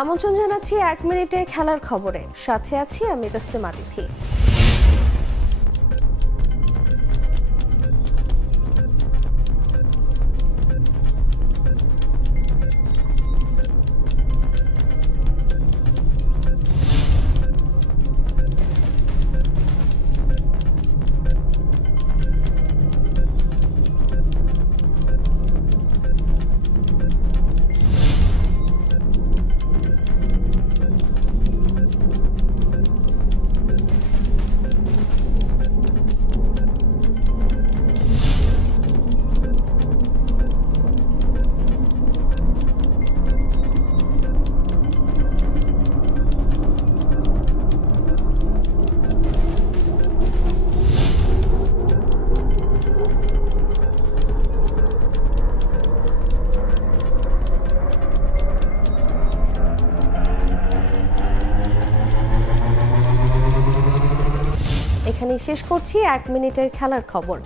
আমন্ত্রণ জানাচ্ছি 1 মিনিটের খেলার খবরে, সাথে আছি আমি তাসলিমা তিথি। এখানেই শেষ করছি 1 মিনিটের খেলার খবর।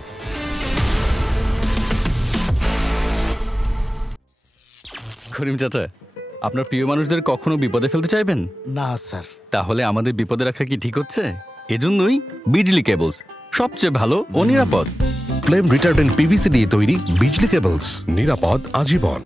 করিম চাচা, আপনার প্রিয় মানুষদের কখনো বিপদে ফেলতে চাইবেন না স্যার। তাহলে আমাদের বিপদে রাখা কি ঠিক হচ্ছে? এজন্যই বিজলি কেবলস সবচেয়ে ভালো ও নিরাপদ। ফ্লেম রিটার্ডেন্ট পিভিসি দিয়ে তৈরি বিজলি কেবলস, নিরাপদ আজীবন।